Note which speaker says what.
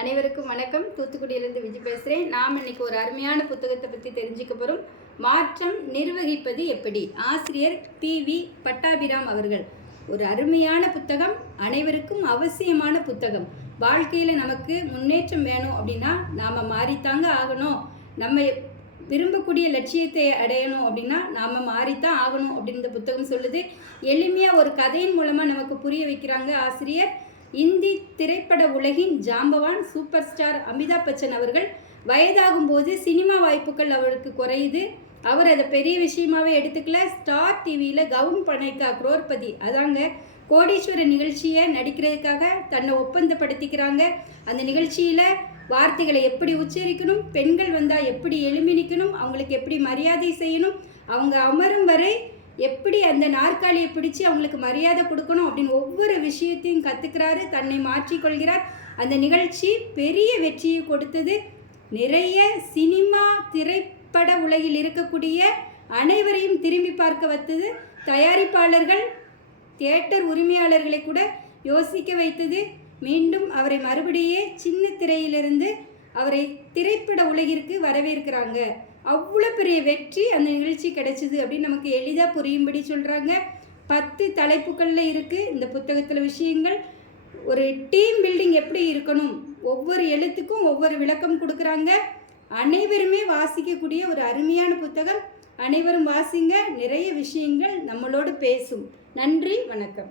Speaker 1: அனைவருக்கும் வணக்கம். தூத்துக்குடியிலிருந்து விஜய் பேசுகிறேன் நாம் இன்னைக்கு ஒரு அருமையான புத்தகத்தை பற்றி தெரிஞ்சுக்க போகிறோம் மாற்றம் நிர்வகிப்பது எப்படி? ஆசிரியர் பி வி. பட்டாபிராம் அவர்கள். ஒரு அருமையான புத்தகம் அனைவருக்கும் அவசியமான புத்தகம். வாழ்க்கையில் நமக்கு முன்னேற்றம் வேணும் அப்படின்னா நாம் மாறித்தாங்க ஆகணும். நம்ம விரும்பக்கூடிய லட்சியத்தை அடையணும் அப்படின்னா நாம் மாறித்தான் ஆகணும் அப்படின்னு புத்தகம் சொல்லுது. எளிமையாக ஒரு கதையின் மூலமாக நமக்கு புரிய வைக்கிறாங்க ஆசிரியர். இந்தி திரைப்பட உலகின் ஜாம்பவான் சூப்பர் ஸ்டார் அமிதாப் பச்சன் அவர்கள் வயதாகும் போது சினிமா வாய்ப்புகள் அவருக்கு குறையுது. அவர் அதை பெரிய விஷயமாவே எடுத்துக்கல. ஸ்டார் டிவியில் கவுன் பனைக்கா குரோர்பதி அதாங்க கோடீஸ்வர நிகழ்ச்சியை நடிக்கிறதுக்காக தன்னை ஒப்பந்தப்படுத்திக்கிறாங்க. அந்த நிகழ்ச்சியில் வார்த்தைகளை எப்படி உச்சரிக்கணும் பெண்கள் வந்தால் எப்படி எழுமி நிற்கணும் அவங்களுக்கு எப்படி மரியாதை செய்யணும் அவங்க அமரும் வரை எப்படி அந்த நாற்காலியை பிடிச்சு அவங்களுக்கு மரியாதை கொடுக்கணும் அப்படின்னு ஒவ்வொரு விஷயத்தையும் கற்றுக்கிறாரு தன்னை மாற்றிக்கொள்கிறார். அந்த நிகழ்ச்சி பெரிய வெற்றியை கொடுத்தது. நிறைய சினிமா திரைப்பட உலகில் இருக்கக்கூடிய அனைவரையும் திரும்பி பார்க்க வைத்தது. தயாரிப்பாளர்கள் தியேட்டர் உரிமையாளர்களை கூட யோசிக்க வைத்தது. மீண்டும் அவரை மறுபடியே சின்ன திரையிலிருந்து அவரை திரைப்பட உலகிற்கு வரவேற்கிறாங்க. அவ்வளோ பெரிய வெற்றி அந்த நிகழ்ச்சி கிடைச்சிது அப்படின்னு நமக்கு எளிதாக புரியும்படி சொல்கிறாங்க பத்து தலைப்புகளில் இருக்குது இந்த புத்தகத்தில் விஷயங்கள். ஒரு டீம் பில்டிங் எப்படி இருக்கணும்? ஒவ்வொரு எழுத்துக்கும் ஒவ்வொரு விளக்கம் கொடுக்குறாங்க. அனைவருமே வாசிக்கக்கூடிய ஒரு அருமையான புத்தகம். அனைவரும் வாசிங்க நிறைய விஷயங்கள் நம்மளோடு பேசும். நன்றி வணக்கம்.